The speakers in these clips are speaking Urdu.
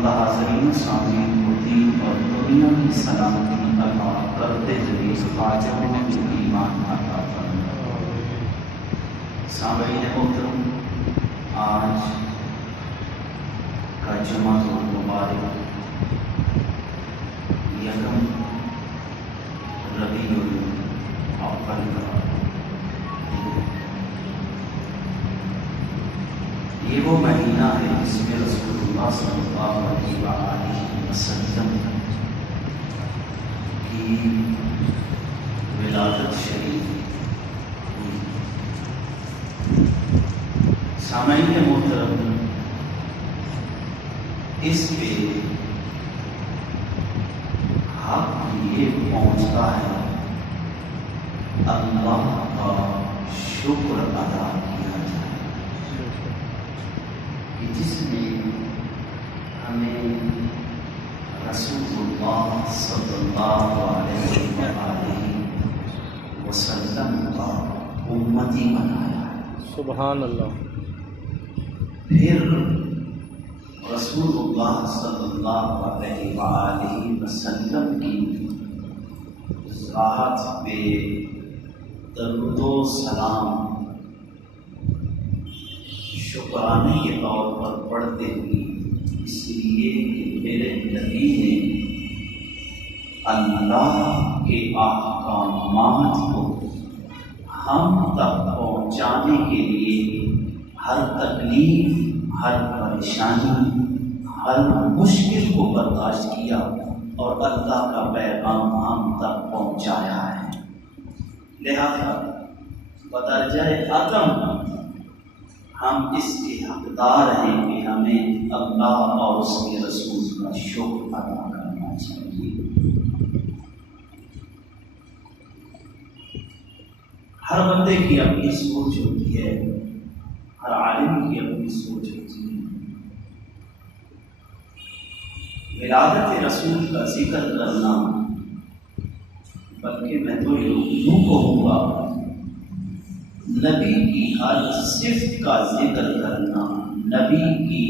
اللہ حاضرین سامعین کو دین اور دنیا کی سلامتی عطا کرتے ہوئے حاجتوں میں ایمان عطا فرمائے۔ سامعین محترم، آج کا جمعہ المبارک یکم ربیع الاول کا یہ وہ مہینہ ہے جس میں رسول اللہ صلی اللہ علیہ وآلہ وسلم کی ولادت شریف ہوئی۔ سامعین محترم، اس پہ حق یہ پہنچتا ہے اللہ کا شکر ادا کیا جائے کہ جس نے ہمیں رسول اللہ صلی اللہ علیہ وآلہ وسلم کا امتی بنایا۔ سبحان اللہ۔ پھر رسول اللہ صلی اللہ علیہ وآلہ وسلم کی ذات پہ درود و سلام شکرانے کے طور پر پڑھتے ہوئے، اس لیے کہ میرے نبی نے اللہ کے احکامات کو ہم تک پہنچانے کے لیے ہر تکلیف، ہر پریشانی، ہر مشکل کو برداشت کیا اور اللہ کا پیغام ہم تک پہنچایا ہے۔ لہذا بدرجہ عدم ہم اس کے حقدار ہیں کہ ہمیں اللہ اور اس کے رسول کا شکر ادا کرنا چاہیے۔ ہر بندے کی اپنی سوچ ہوتی ہے، ہر عالم کی اپنی سوچ ہوتی ہے۔ ولادت رسول کا ذکر کرنا، بلکہ میں تو یوں کہوں گا نبی کی ہر صفت کا ذکر کرنا، نبی کی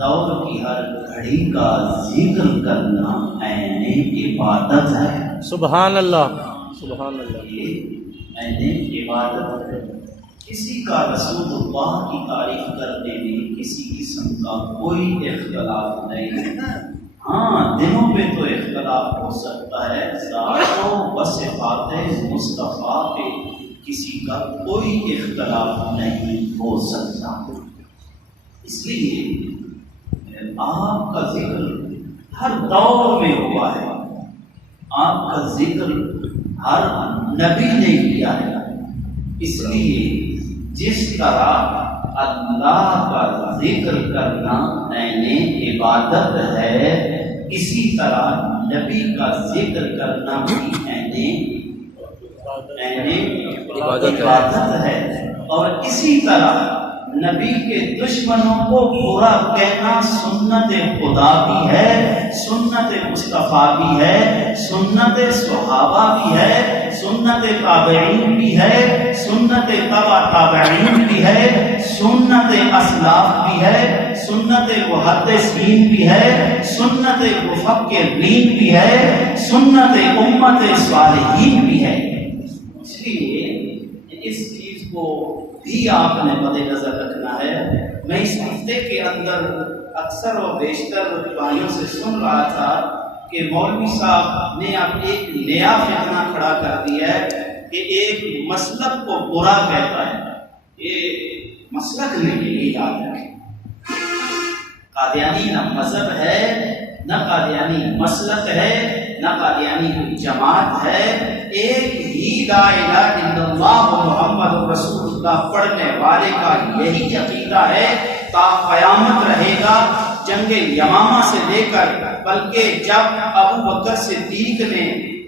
دور کی ہر گھڑی کا ذکر کرنا عین عبادت ہے۔ سبحان اللہ، سبحان اللہ۔ یہ عین عبادت ہے۔ کسی کا رسول اللہ کی تعریف کرنے میں کسی قسم کا کوئی اختلاف نہیں ہے۔ ہاں، دنوں پہ تو اختلاف ہو سکتا ہے، ذاتوں و صفات مصطفیٰ پہ کسی کا کوئی اختلاف نہیں ہو سکتا۔ اس لیے آپ کا ذکر ہر دور میں ہوا ہے، آپ کا ذکر ہر نبی نے کیا ہے۔ اس لیے جس طرح اللہ کا ذکر کرنا عین عبادت ہے، اسی طرح نبی کا ذکر کرنا بھی عین عبادت ہے۔ اور اسی طرح نبی کے دشمنوں کو برا کہنا سنت خدا بھی ہے، سنت مصطفیٰ بھی ہے، سنت صحابہ بھی ہے، سنت تابعین بھی ہے، سنت تبع تابعین بھی ہے، سنت اسلاف بھی ہے، سنت محدثین بھی ہے، سنت مفکرین بھی ہے، سنت امت صالحین بھی ہے۔ اس لیے اس چیز کو بھی آپ نے مد نظر رکھنا ہے۔ میں اس ہفتے کے اندر اکثر و بیشتر بھائیوں سے سن رہا تھا کہ مولوی صاحب نے اب ایک نیا فتنہ کھڑا کر دیا ہے کہ ایک مسلک کو برا کہتا ہے۔ یہ مسلک نہیں، یہ یاد رکھیں، قادیانی نہ مذہب ہے، نہ قادیانی مسلک ہے، نہ قادیانی کوئی جماعت ہے۔ ایک ہی لا الہ الا اللہ محمد رسول اللہ پڑھنے والے کا یہی عقیدہ ہے، تا قیامت رہے گا۔ جنگ یمامہ سے لے کر بلکہ جب ابو بکر صدیق نے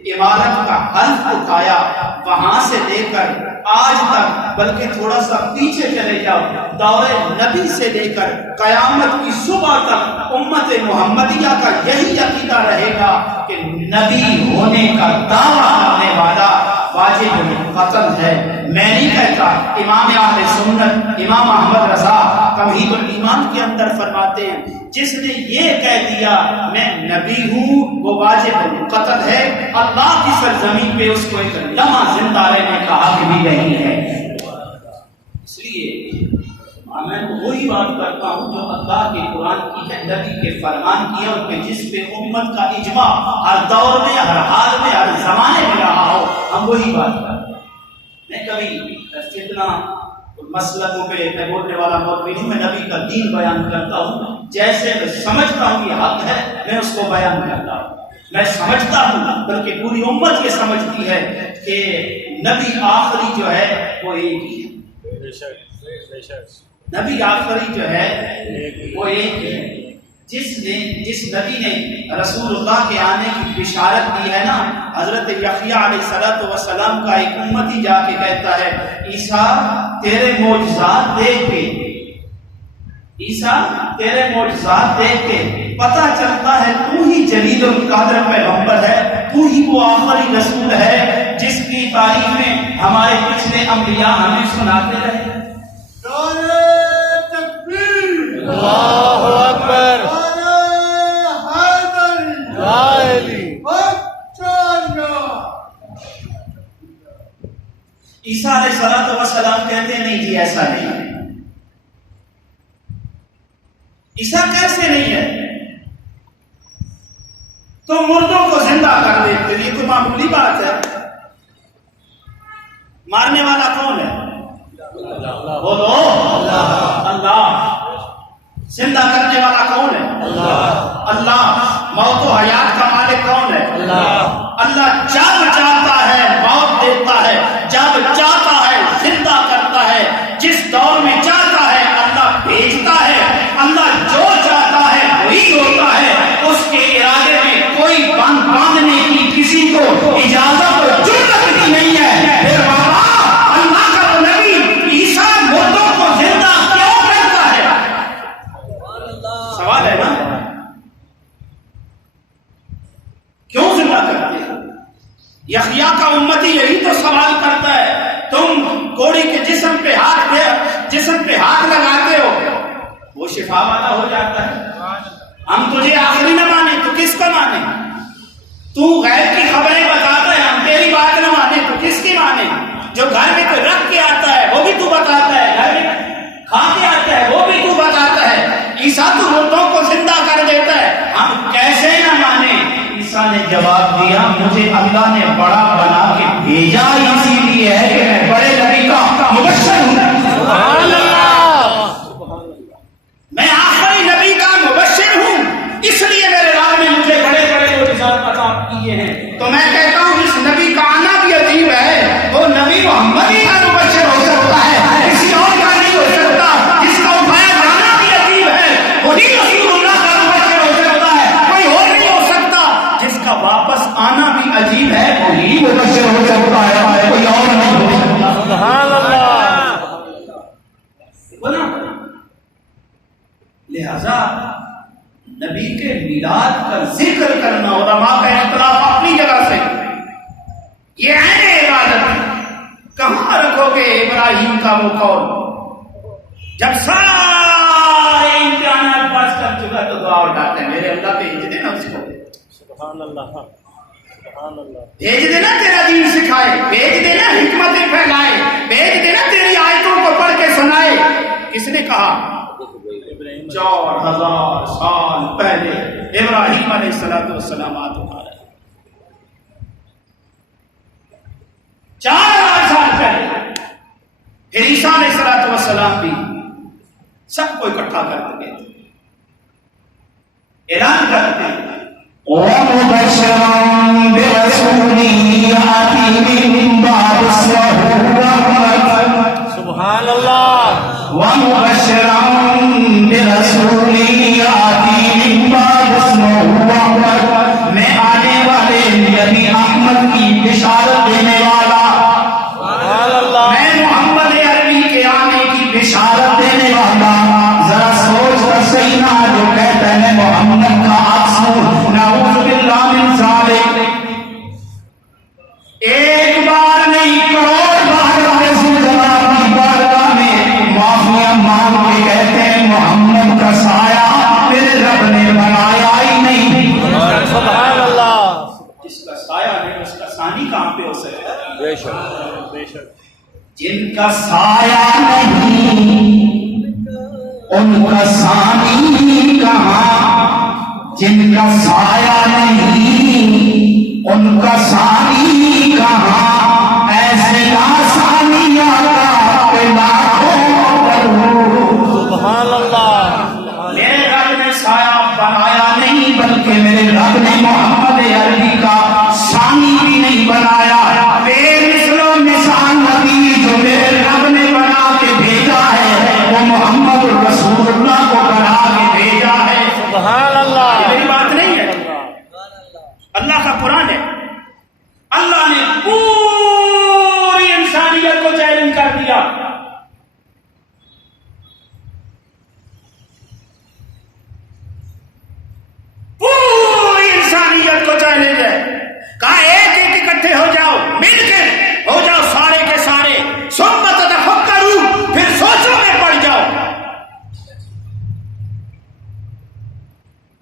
عمارت کا حلف اٹھایا وہاں سے لے کر آج تک، بلکہ تھوڑا سا پیچھے چلے جاؤ، دور نبی سے لے کر قیامت کی صبح تک امت محمدیہ کا یہی عقیدہ رہے گا کہ نبی ہونے کا دعویٰ کرنے والا واجب قتل ہے، میں نہیں کہتا، امام اہل سنت امام احمد رضا توحید الایمان کے اندر فرماتے ہیں جس نے یہ کہہ دیا میں نبی ہوں وہ واجب قتل ہے، اللہ کی سرزمین پہ اس کو ایک لمحہ زندہ رہنے کا حق بھی نہیں ہے۔ اس لیے میں وہی بات کرتا ہوں جو اللہ کے قرآن کی ہے، نبی کے فرمان کی ہے، اور کہ جس پہ امت کا اجماع ہر دور میں ہر حال میں ہر زمانے میں رہا ہو، ہم وہی بات کرتے ہیں۔ میں کبھی فتنہ مسلکوں پہ میں بولنے والا مولوی نہیں، میں نبی کا دین بیان کرتا ہوں، جیسے میں سمجھتا ہوں یہ حق ہے میں اس کو بیان کرتا ہوں۔ میں سمجھتا ہوں بلکہ پوری امت یہ سمجھتی ہے کہ نبی آخری جو ہے وہ ایک ہی ہے، نبی آخری جو ہے وہ ایک ہے۔ جس نبی نے رسول اللہ کے آنے کی بشارت دی ہے نا، حضرت یحییٰ علیہ السلام کا ایک امتی جا کے کہتا ہے عیسیٰ تیرے معجزات دیکھ کے، عیسیٰ تیرے معجزات دیکھ کے پتہ چلتا ہے تو ہی جلیل القدر پیغمبر ہے، تو ہی وہ آخری رسول ہے جس کی تعریفیں ہمارے پچھلے انبیاء ہمیں سناتے رہے۔ اللہ اکبر، عیسیٰ علیہ السلام کہتے ہیں نہیں جی ایسا نہیں ہے۔ عیسیٰ کیسے نہیں ہے؟ تو مردوں کو زندہ کر دیتے، یہ کوئی معمولی بات ہے؟ مارنے والا کون ہے؟ بولو اللہ۔ زندہ کرنے والا کون ہے؟ اللہ۔ موت و حیات کا مالک کون ہے؟ اللہ۔ جب چاہتا ہے موت دیتا ہے، جب چاہتا ہے زندہ کرتا ہے، جس دور میں چاہتا ہے اللہ بھیجتا ہے۔ اللہ جو چاہتا ہے وہی ہوتا ہے، اس کے ارادے میں کوئی باندھنے کی کسی کو اجازت اور جرأت بھی نہیں ہے۔ پھر بابا اللہ کا نبی عیسیٰ مردوں کو زندہ کیوں کرتا ہے؟ سوال ہے نا، کیوں زندہ کرتے ہیں؟ یحییٰ کا امتی یہی تو سوال کرتا ہے، تم کوڑی کے جسم پہ ہاتھ لگاتے ہو وہ شفا والا ہو جاتا ہے، ہم تجھے آخری نہ مانے تو کس کا مانے؟ تو غیب کی خبریں بتاتا ہے، ہم تیری بات نہ مانے تو کس کی مانے؟ جو گھر میں کوئی رکھ کے آتا ہے وہ بھی تو بتاتا ہے، گھر میں کھا کے آتا ہے وہ بھی تو بتاتا ہے، عیسیٰ تو مردوں کو زندہ کر دیتا ہے، ہم کیسے نہ مانے؟ عیسیٰ نے جواب دیا مجھے اللہ نے بڑا بنا کے بھیجا اسی لیے ہے کہ میں بڑے نبی کا مبشر ہوں، میں آخری نبی کا مبشر ہوں، اس لیے میرے رب نے مجھے بڑے بڑے معجزات عطا کیے ہیں۔ تو میں کہتا ہوں اس نبی کا آنا بھی عجیب ہے، وہ نبی محمد ہی کا مبشر ہو سکتا ہے، کسی اور کا نہیں ہو سکتا، جس کا اٹھایا جانا بھی عجیب ہے وہی رسول اللہ کا مبشر ہو سکتا ہے، کوئی اور نہیں ہو سکتا، جس کا واپس آنا بھی عجیب ہے وہی مبشر ہو سکتا ہے، کوئی اور نہیں ہو سکتا۔ سبحان اللہ۔ لہذا نبی کے میلاد کا ذکر کرنا علماء کا اختلاف اپنی جگہ سے، یہ عین عبادت ہے۔ کہاں رکھو گے ابراہیم کا وہ قول؟ جب سارے امتحانات پاس کر چکا تو دعا اٹھاتے ہیں میرے اللہ بھیج دے نا اس کو، سبحان اللہ، سبحان اللہ، بھیج دینا تیرا دین سکھائے، بھیج دینا حکمتیں پھیلائے، بھیج دینا تیری آیتوں کو پڑھ کے سنائے۔ کس نے کہا؟ 4000 سال پہلے ابراہیم علیہ السلام آ رہے، 4000 سال پہلے پھر عیسیٰ علیہ السلام بھی سب کو اکٹھا کرتے تھے، اعلان کرتے ہیں وَمُبَشِّرًا بِرَسُولٍ يَأْتِي مِن بَعْدِ اسْمُهُ أَحْمَدُ۔ سبحان اللہ۔ وَمُبَشِّرًا بِرَسُولٍ يَأْتِي مِن بَعْدِ اسْمُهُ أَحْمَدُ، میں آنے والے نبی احمد کی بشارت دینے والا، سبحان اللہ، میں محمد عربی کے آنے کی بشارت دینے والا۔ ذرا سوچ کر صحیح نہ جو کہتے ہیں محمد کا عکس، نعوذ باللہ من ذالک، ایک بار نہیں کروڑ بار رسول بے شک بے شک جن کا سایہ نہیں ان کا ثانی کہاں، جن کا سایہ نہیں ان کا ثانی کہاں، ایسے آسانیاں سبحان اللہ میرے رب نے سایہ بنایا نہیں بلکہ میرے رب نے محمد عربی کا ثانی بھی نہیں بنایا، بے مثل و مثال نبی جو میرے رب نے بنا کے بھیجا ہے وہ محمد رسول اللہ کو بنا کے بھیجا ہے۔ سبحان اللہ یہ میری بات نہیں ہے، اللہ کا قرآن ہے۔ اللہ نے پوری انسانیت کو چیلنج کر دیا، پوری انسانیت کو چیلنج ہے، کہا ایک ایک اکٹھے ہو جاؤ، مل کے ہو جاؤ سارے کے سارے، ثم تتفکروا، پھر سوچو میں پڑ جاؤ۔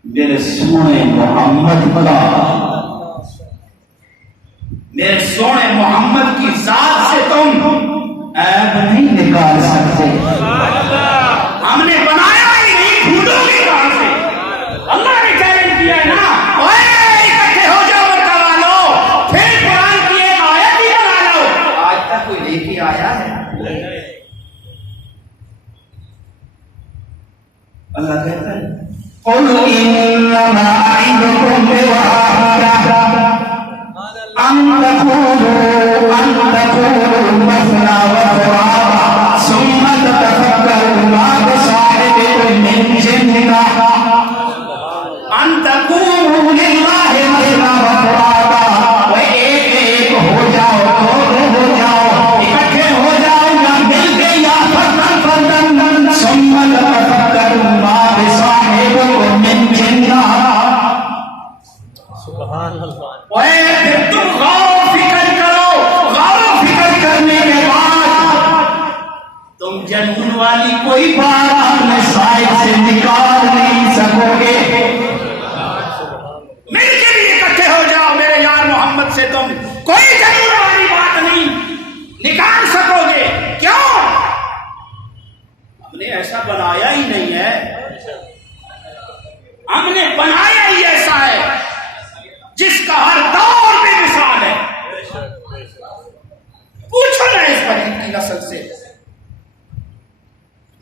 میرے سونے محمد کا، میرے سونے محمد کی ذات سے تم عیب نہیں نکال سکتے، ہم نے بنایا ہی نہیں، ڈھونڈو گے کہاں سے؟ اللہ نے چیلنج کیا ہے نا، اوے اکٹھے ہو جاؤ مرتبہ والو، پھر قرآن کی ایک آیت ہی بنا لو۔ آج تک کوئی لے کے آیا ہے؟ اللہ کہتا ہے قل انما اعدكم بواحدة ان تقولوا مثنى وفرادى ثم تتفكروا ما بصاحبكم من جنة ان تقولوا لله مثنى وفرادى، وہ ایک ایک ہو جاؤ، ہو جاؤ، اکٹھے ہو جاؤ، یا مل کے یا فردن فردن، ثم تتفكروا ما بصاحبكم من جنة، سبحان اللہ پھر تم غور و فکر کرو، غور و فکر کرنے کے بعد تم جنون والی کوئی بات اپنے سائے سے نکال نہیں سکو گے۔ مل کے بھی اکٹھے ہو جاؤ میرے یار محمد سے، تم کوئی جنون والی بات نہیں نکال سکو گے۔ کیوں؟ ہم نے ایسا بنایا ہی نہیں ہے، ہم نے بنایا ہی ایسا ہے جس کا ہر دور میں مثال ہے۔ پوچھو نا اس پرند کی نسل سے،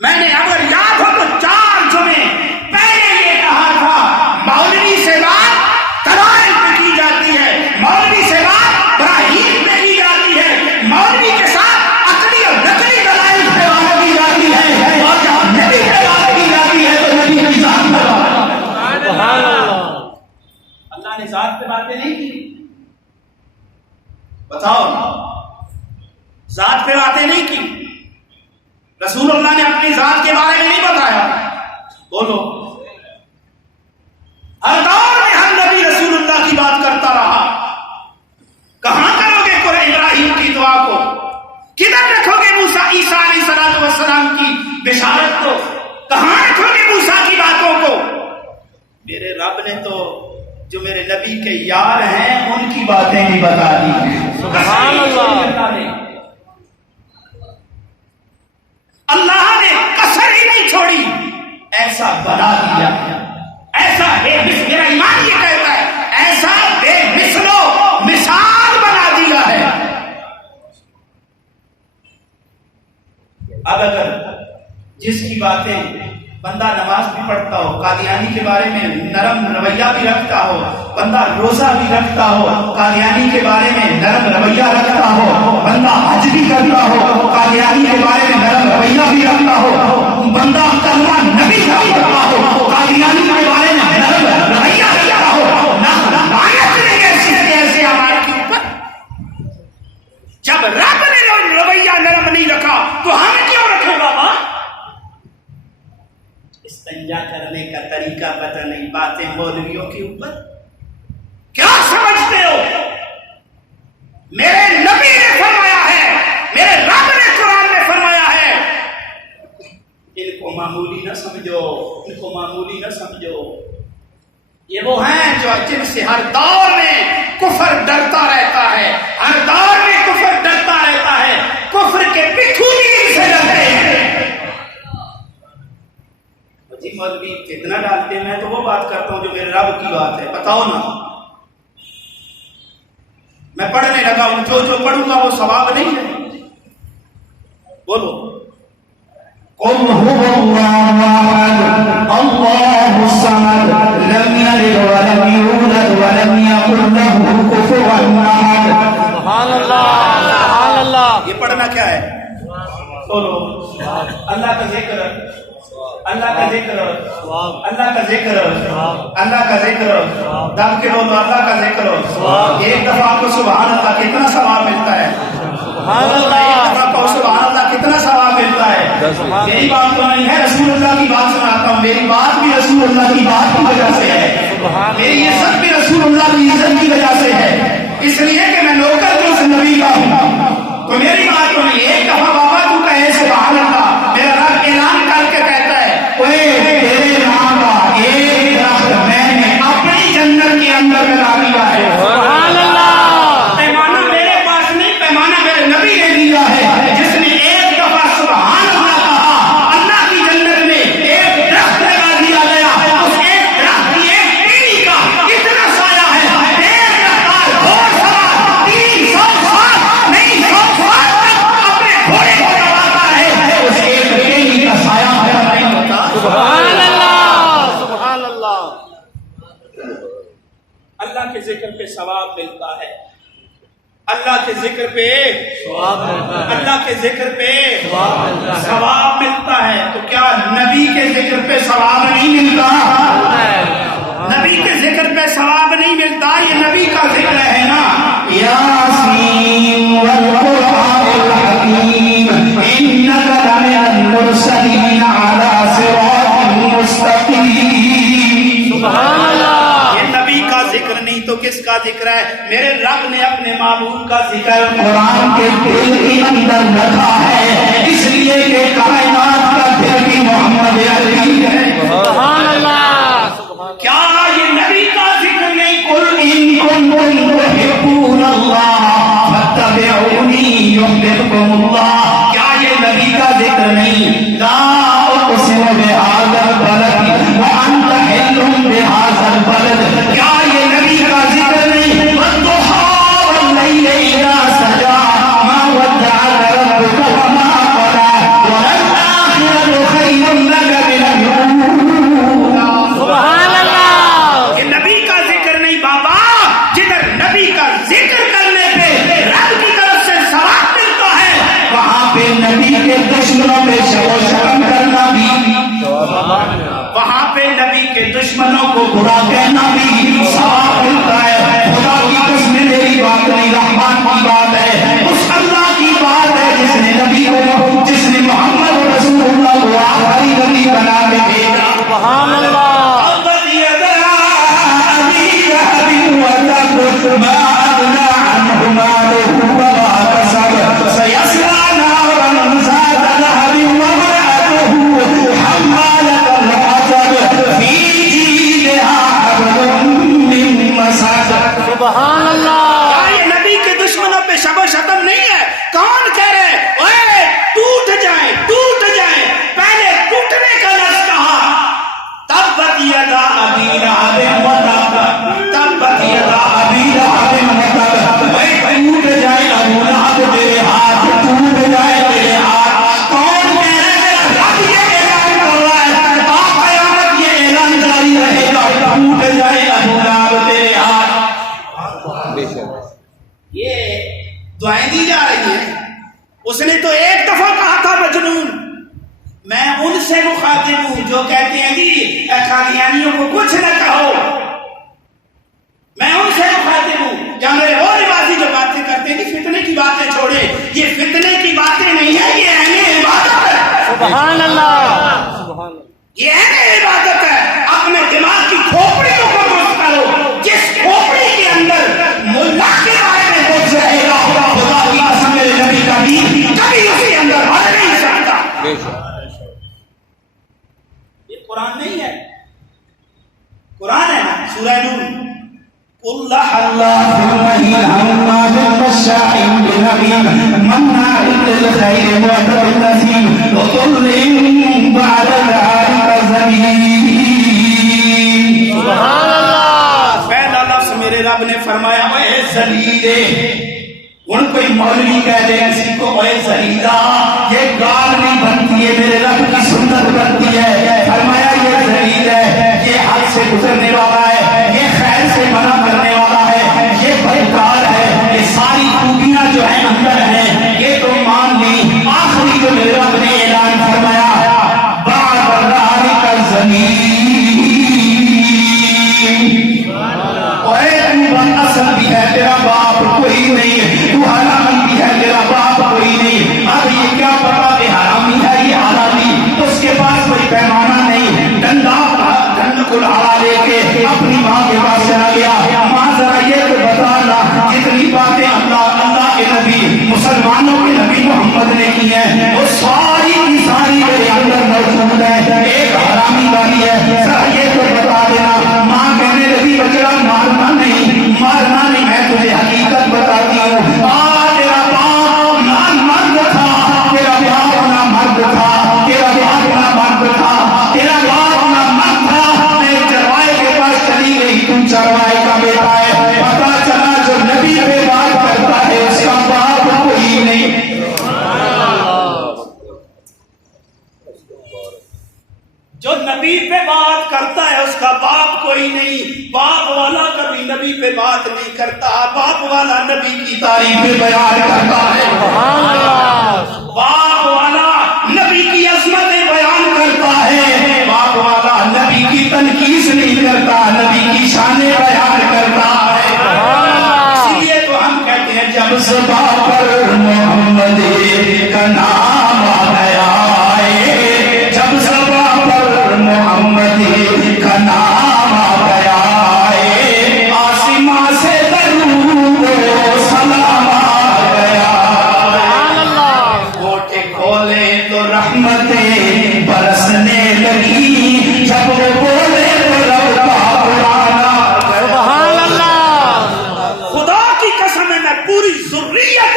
میں نے اگر یاد ہو تو 4 جمعے پہلے یہ کہا تھا مولوی سے بات دلائل پہ کی جاتی ہے، مولوی سے بات براہیم پہ کی جاتی ہے، مولوی کے ساتھ عقلی اور نقلی دلائل پہ بات کی جاتی ہے، اور جہاں نبی پہ بات کی جاتی ہے تو نبی کی ذات پہ بات۔ سبحان اللہ اللہ نے ذات پہ باتیں نہیں کی، بتاؤ ذات پہ باتیں نہیں کی، رسول اللہ نے اپنی ذات کے بارے میں نہیں بتایا، بولو۔ ہر دور میں ہر نبی رسول اللہ کی بات کرتا رہا، کہاں کرو گے قرآن ابراہیم کی دعا کو، کدھر رکھو گے موسیٰ عیسیٰ علیہ السلام کی بشارت کو، کہاں رکھو گے موسیٰ کی باتوں کو؟ میرے رب نے تو جو میرے نبی کے یار ہیں ان کی باتیں بھی بتا دی ہیں۔ سبحان اللہ اللہ نے کسر ہی نہیں چھوڑی، ایسا بنا دیا، ایسا بے مثل، میرا ایمان یہ کہتا ہے ایسا بے مثل و مثال بنا دیا ہے۔ اب اگر جس کی باتیں بندہ نماز بھی پڑھتا ہو، قادیانی کے بارے میں نرم رویہ بھی رکھتا ہو، بندہ روزہ بھی رکھتا ہو، قادیانی کے بارے میں نرم رویہ رکھتا ہو، بندہ حج بھی کرتا ہو، قادیانی کے بارے میں نرم رویہ بھی رکھتا ہو، بندہ کلمہ نبی بھی پڑھتا ہو، قادیانی کے بارے میں نرم رویہ رکھتا ہو، لعنت نہیں ایسے ہمارے کے اوپر۔ جب رب نے رویہ نرم نہیں رکھا تو ہم کیوں رکھیں بابا؟ استنجا کرنے کا طریقہ پتہ نہیں، باتیں مولویوں کے اوپر کیا سمجھتے ہو؟ میرے نبی نے فرمایا ہے، میرے رب نے قرآن میں فرمایا ہے، ان کو معمولی نہ سمجھو، ان کو معمولی نہ سمجھو، یہ وہ ہیں جو جن سے ہر دور میں کفر ڈرتا رہتا ہے، ہر دور میں کفر کفر کے پٹھو بھی ان سے ڈرتے ہیں۔ جی مولوی کتنا ڈالتے ہیں، میں تو وہ بات کرتا ہوں جو میرے رب کی بات ہے، بتاؤ نا۔ میں پڑھنے لگا ہوں، جو پڑھوں گا وہ ثواب نہیں ہے، بولو۔ قل هو الله احد الله الصمد لم يلد ولم يولد ولم يكن له كفوا احد۔ سبحان اللہ، سبحان اللہ۔ یہ پڑھنا کیا ہے؟ بولو اللہ کا ذکر، اللہ کا ذکر، اللہ کا ذکر، اللہ کا ذکر، دم کے بولو اللہ کا ذکر۔ ایک دفعہ آپ کو سبحان اللہ کتنا ثواب ملتا ہے؟ سبحان اللہ، ایک دفعہ کو سبحان اللہ کتنا ثواب ملتا ہے؟ میری بات تو نہیں ہے، رسول اللہ کی بات سناتا ہوں، میری بات بھی رسول اللہ کی بات کی وجہ سے ہے، میری عزت بھی رسول اللہ کی عزت کی وجہ سے ہے، اس لیے کہ میں نوکر ہوں اس نبی کا ہوں، تو میری بات تو نہیں۔ ایک دفعہ بابا تو کہے سبحان اللہ، میرا رب اعلان کر کے کہتا ہے اوے تیرے نام کا ایک درخت میں نے اپنی جنت کے اندر لگا دیا ہے۔ سبحان اللہ۔ پیمانہ میرے پاس نہیں، پیمانہ میرے نبی نے دیا ہے، جس نے ایک دفعہ سبحان اللہ کہا، اللہ کی جنت میں ایک درخت لگا دیا گیا، اس ایک درخت کی ایک ٹہنی کا اتنا سایہ ہے، 1.5 رفتار گھوڑ سوار 300 سال نہیں 100 سال تک اپنے گھوڑے کو دباتا ہے، اس ایک ٹہنی کا سایہ ہمیں نہیں ہوتا۔ سبحان اللہ، سبحان اللہ۔ اللہ کے ذکر پہ ثواب ملتا ہے، اللہ کے ذکر پہ، اللہ کے ذکر پہ ثواب ملتا ہے، تو کیا نبی کے ذکر پہ ثواب نہیں ملتا؟ نبی کے ذکر پہ ثواب نہیں ملتا، یہ نبی کا ذکر ہے نا۔ یاسین والقرآن الحکیم انک لمن المرسلین علی صراط مستقیم۔ سبحان اللہ۔ یہ نبی کا ذکر نہیں تو کس کا ذکر ہے؟ میرے رب نے اپنے معبود کا ذکر قرآن کے دل کے اندر رکھا ہے، اس لیے کہ کائنات کا دل بھی محمد علی ہے۔ سبحان اللہ۔ کیا یہ نبی کا ذکر نہیں؟ قل ان کنتم تحبون اللہ فاتبعونی یحببکم اللہ۔ کیا یہ نبی کا ذکر نہیں؟ لا اقسم بهذا البلد وانت حل بهذا البلد۔ کیا یہ نبی کا ذکر نہیں؟ والضحى والليل اذا سجى ما ودعك ربك وما قلى وللآخرة خير لك من الأولى۔ سبحان اللہ۔ یہ نبی کا ذکر نہیں بابا، جدھر نبی کا ذکر کرنے پہ رب کی طرف سے ثواب ملتا ہے، وہاں پہ نبی کے دشمنوں پہ شب و شرم کرنا بھی، وہاں پہ نبی کے دشمنوں کو برا کہنا بھی ثواب ملتا ہے۔ خدا کی قسم میری بات نہیں، رحمان کی بات ہے، اس اللہ کی بات ہے جس نے نبی کو، جس نے محمد رسول اللہ کو آخری نبی بنا کے بھیجا۔ سبحان اللہ۔ تبت یدا ابی لہب وتب ما اغنی عنہ مالہ وما کسب سیصلی نارا ذات لہب وامرأته حمالة الحطب فی جیدہا حبل من مسد۔ سبحان اللہ۔ کیا یہ نبی کے دشمنوں پہ شب و شتم نہیں ہے؟ کون کہہ رہے اوے ٹوٹ جائیں ٹوٹ جائیں؟ پہلے ٹوٹنے کا لفظ کہا، تبت یدا ابی لہب وتب، تبت یدا ابی لہب وتب، اے ٹوٹ جائے ابو لہب تیرے ہاتھ، ٹوٹ جائے تیرے ہاتھ۔ کون کہہ رہے ہیں؟ رب یہ اعلان کر رہا ہے، تا قیامت یہ اعلان جاری رہے گا، ٹوٹ جائے ابو لہب تیرے ہاتھ۔ یہ دعائیں دی جا رہی ہیں۔ اس نے تو ایک دفعہ کہا تھا مجنون۔ میں ان سے مخاطب ہوں جو کہتے ہیں جی قادیانیوں کو کچھ نہ کہو، میں ان سے مخاطب ہوں یا میرے وہ نوازی جو باتیں کرتے ہیں کہ فتنے کی باتیں چھوڑے، یہ فتنے کی باتیں نہیں ہے، یہ عین عبادت ہے، سبحان اللہ۔ سبحان اللہ۔ یہ عین عبادت ہے۔ اپنے دماغ کی کھوپڑیوں کو درست کرو، جس کھوپڑی کے اندر ملا کے بارے میں سوچ رہے گا، خدا کی قسم میرے نبی کا دین کبھی اس کے اندر بڑھ نہیں سکتا۔ یہ قرآن نہیں ہے، قرآن ہے نا، سورہ نور، اللہ اللہ بالمہین ہمنا بالمشاء بنبی منع للخیر معتد نسیم وطل بعد ذلك زمین. سبحان اللہ. پہلا لفظ میرے رب نے فرمایا اے ذلیلے. ان کوئی مولوی کہہ دے کسی کو اے ذلیلا، یہ گال نہیں بنتی ہے، میرے رب کی سنت بنتی ہے. فرمایا یہ ذلیل ہے، یہ حد سے گزرنے والا ہے، یہ خیر سے منع کرنے والا ہے، یہ بدکار ہے، یہ ساری خوبیاں جو ہیں اندر ہیں یہ تو مان لی. آخری جو میرے رب نے اعلان فرمایا بعد ذلك زمین. اصل بھی ہے تیرا باپ کوئی نہیں، تو حرام بھی ہے تیرا باپ کوئی نہیں. اب یہ کیا پتا کہ حرامی ہے یہ حلالی، اس کے پاس کوئی پیمانہ نہیں. ڈنڈ کلہاڑا لے کے اپنی ماں کے پاس چلا گیا. ماں ذرا یہ تو بتانا جتنی باتیں اللہ اللہ کے نبی مسلمانوں کے نبی محمد نے کی ہیں وہ ساری کی ساری میرے اندر موجود ہے. ایک حرامی والی ہے، ذرا یہ تو بتا دینا. ماں کہنے لگی بچڑا مارنا نہیں، مارنا نہیں، میں تجھے حقیقت بتاتی ہوں. تیرا باپ نہ مرد تھا، تیرا باپ نہ مرد تھا، تیرا باپ نہ مرد تھا، تیرا باپ نہ مرد تھا. میں چروائے کے پاس چلی گئی، تم چروائے کا بیٹا ہے. پتا چلا جو نبی پہ بات کرتا ہے اس کا باپ کوئی نہیں. جو نبی پہ بات کرتا ہے اس کا باپ کوئی نہیں. باپ والا کبھی نبی پہ بات نہیں کرتا، باپ والا نبی کی تعریف بیان کرتا ہے. باپ والا نبی کی عظمت بیان کرتا ہے، باپ والا نبی کی تنقید نہیں کرتا، نبی کی شان بیان کرتا ہے. اسی لیے تو ہم کہتے ہیں جب زبان پر محمد کا نام آیا ہے، جب زبان پر محمد کا نام آ گیا ہے، آسمان سے درود و سلام آ گیا. کوٹے کھولے تو رحمتیں برسنے لگی، جب وہ بولے تو رب کا قرآن آ گیا. سبحان اللہ. خدا کی قسم ہے میں پوری ذریت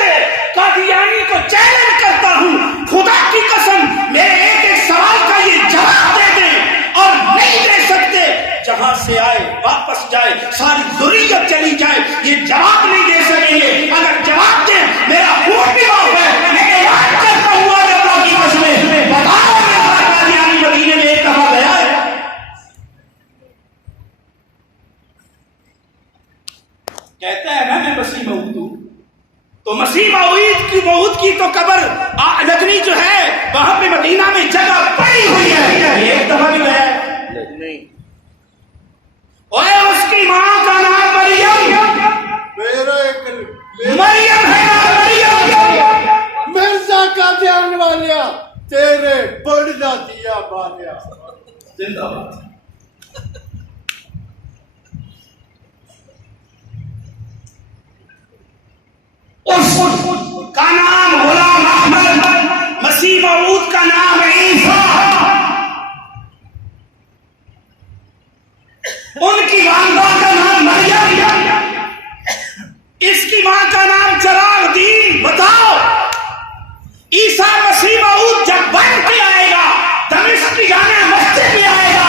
قادیانی کو چیلنج کرتا ہوں. خدا کی قسم میرے ایک ایک سوال کا یہ جواب دے دیں اور نہیں دے سکتے، جہاں سے آئے واپس جائے، ساری ذریت چلی جائے، یہ جواب نہیں دے سکیں گے. اگر جواب دیں میرا خون بھی معاف ہے، میں اعلان کرتا ہوں اللہ کی قسم بتاؤ قادیانی مدینے میں ایک دفعہ گیا ہے؟ کہتا ہے نا میں مسیح موعود ہوں، تو مسیح موعود کی تو قبر لگنی جو ہے وہاں پہ مدینہ میں جگہ پڑی ہوئی ہے، ایک دفعہ بھی گیا ہے نہیں. اور اس کی ماں کا نام مریم مریم ہے، مریم مرزا کا دھیان والیا تیرے بڑھنا دیا بالیا. زندہ باد. اس کا نام غلام احمد، مسیح موعود کا نام عیسیٰ، ان کی والدہ کا نام مریم، اس کی ماں کا نام چراغ دین. بتاؤ عیسیٰ مسیح موعود جب بن کے آئے گا دمشق کی جامع مسجد میں آئے گا،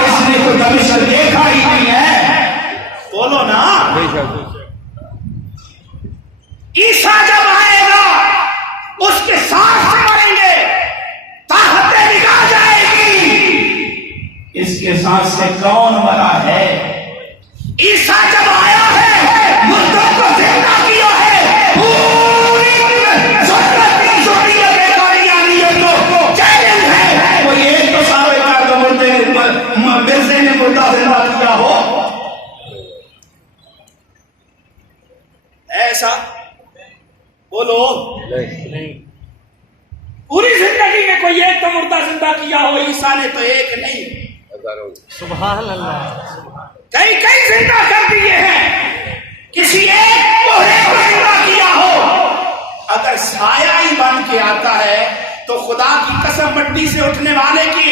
اس نے تو دمشق دیکھا ہی نہیں ہے. بولو نا. عیسیٰ جب آئے گا اس کے ساتھ سے مریں گے، طاقت نکال جائے گی. اس کے ساتھ سے کون مرا ہے؟ عیسیٰ جب آیا ہے مردوں کو زندہ کیا ہے. پوری ذریت قادیانیت کو چیلنج ہے، کوئی ایک تو سارے کار کو مرزے نے مردہ زندہ کیا ہو ایسا؟ بولو. پوری زندگی میں کوئی ایک تو مردہ زندہ کیا ہو، عیسیٰ نے تو ایک نہیں سبحان اللہ. کئی زندہ کر دیے ہیں، کسی ایک کو زندہ کیا ہو. اگر سایہ ہی بن کے آتا ہے تو خدا کی قسم مٹی سے اٹھنے والے کی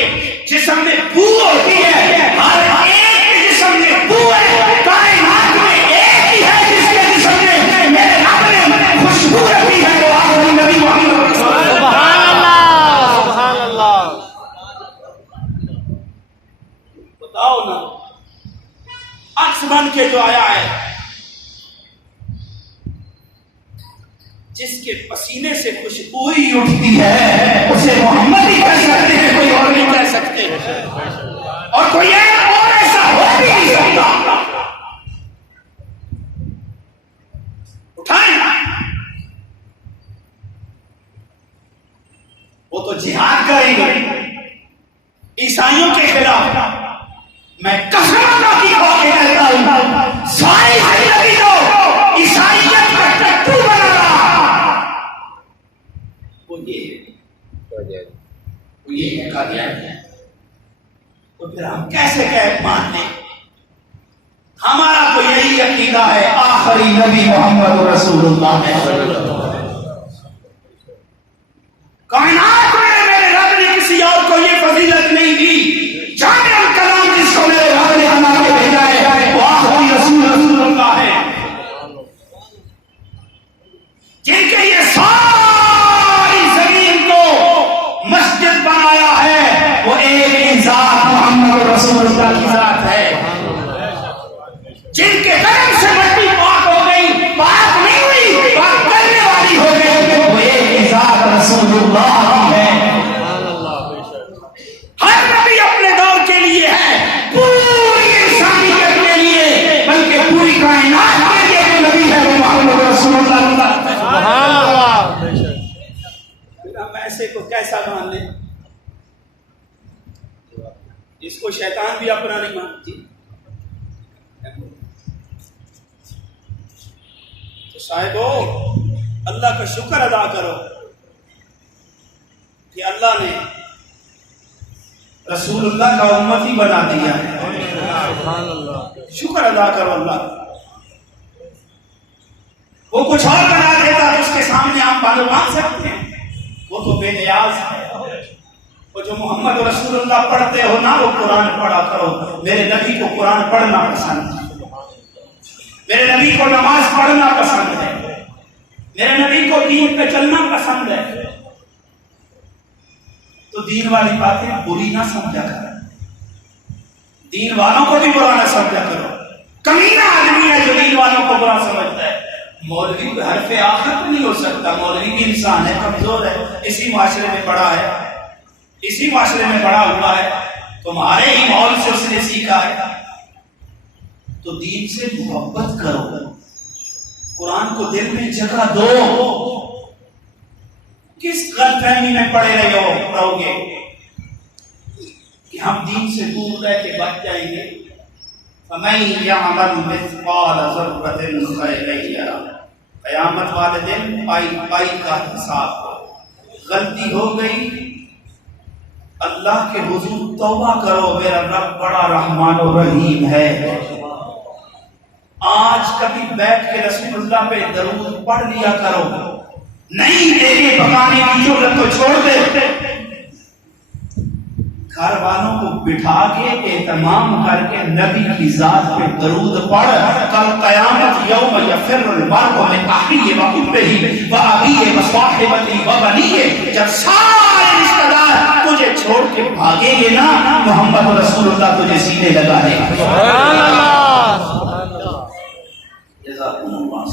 جسم میں بو ہوتی ہے، ہر ایک جسم میں بو ہے. کائنات میں آؤ نا عکس بن کے جو آیا ہے، جس کے پسینے سے خوشبو ہی اٹھتی ہے اسے محمد ہی کہہ سکتے ہیں، کوئی اور نہیں کہہ سکتے، اور کوئی اور ایسا ہو بھی نہیں سکتا۔ اٹھائیں، وہ تو جہاد کریں گے عیسائیوں کے خلاف۔ میں قسم اللہ کی کھا کے کہتا ہوں، ساری زندگی تو عیسائیت کا ٹٹو بنا رہا، وہ یہ ہے قادیانی۔ تو پھر ہم کیسے مان لیں؟ ہمارا تو یہی عقیدہ ہے، آخری نبی محمد رسول اللہ ہے۔ کائنات میں میرے رب نے کسی اور کو یہ فضیلت نہیں دی، جامع الکلام جس کو میرے رب نے بنا کے بھیجا ہے وہ آخری رسول اللہ ہے، جن کے یہ ساری زمین کو مسجد بنایا ہے وہ ایک ہی ذات محمد رسول اللہ کی ذات ہے، جن کے قدم سے مٹی پاک ہو گئی، پاک نہیں ہوئی، پاک کرنے والی ہو گئی، وہ ایک ہی ذات رسول اللہ ہے۔ ہر نبی اپنے دور کے لیے ہے، پوری انسانیت کے لیے، بلکہ پوری کائنات کے لیے جو نبی ہے وہ محمد رسول اللہ۔ سبحان اللہ۔ پھر ہم ایسے کو کیسا مان لیں؟ اس کو شیطان بھی اپنا نہیں مانتی، تو صاحبو اللہ کا شکر ادا کرو کہ اللہ نے رسول اللہ کا امتی بنا دیا ہے۔ سبحان اللہ۔ شکر ادا کرو اللہ کا۔ وہ کچھ اور بنا دیتا تو اس کے سامنے آپ مان سکتے ہیں، وہ تو بے نیاز ہے۔ وہ جو محمد رسول اللہ پڑھتے ہو نا، وہ قرآن پڑھا کرو۔ میرے نبی کو قرآن پڑھنا پسند ہے، میرے نبی کو نماز پڑھنا پسند ہے، میرے نبی کو دین پہ چلنا پسند ہے۔ تو دین والی باتیں بری نہ سمجھا کرو، دین والوں کو بھی برا نہ سمجھا کرو۔ کمینہ آدمی ہے جو دین والوں کو برا سمجھتا ہے۔ مولوی حرف آخر نہیں ہو سکتا، مولوی بھی انسان ہے، کمزور ہے، اسی معاشرے میں پڑا ہے، اسی معاشرے میں بڑا ہوا ہے، تمہارے ہی ماحول سے اس نے سیکھا ہے۔ تو دین سے محبت کرو، قرآن کو دل میں جگہ دو۔ کس غلط فہمی میں پڑے رہو گے کہ ہم دین سے دور رہ کے بچ جائیں گے؟ فَمَن يَعْمَلْ مِثْقَالَ ذَرَّةٍ خَيْرًا يَرَهُ۔ قیامت والے دن پائی کا حساب ہو۔ غلطی ہو گئی، اللہ کے حضور توبہ کرو، میرا رب بڑا رحمان و رحیم ہے۔ آج کبھی بیٹھ کے رسول اللہ پہ درود پڑھ لیا کرو، نہیں دینے پکانے کی ضرورت تو چھوڑ دے، گھر والوں کو بٹھا کے اہتمام کر کے نبی کی ذات پہ درود پڑھ۔ کل قیامت یوم یفر المرء من اخیہ و امہ و ابیہ و صاحبتہ و بنیہ، جب سارے رشتہ دار تجھے چھوڑ کے بھاگیں گے نا، محمد رسول اللہ تجھے سینے لگا دے گا۔ سبحان اللہ۔ جزاکم اللہ۔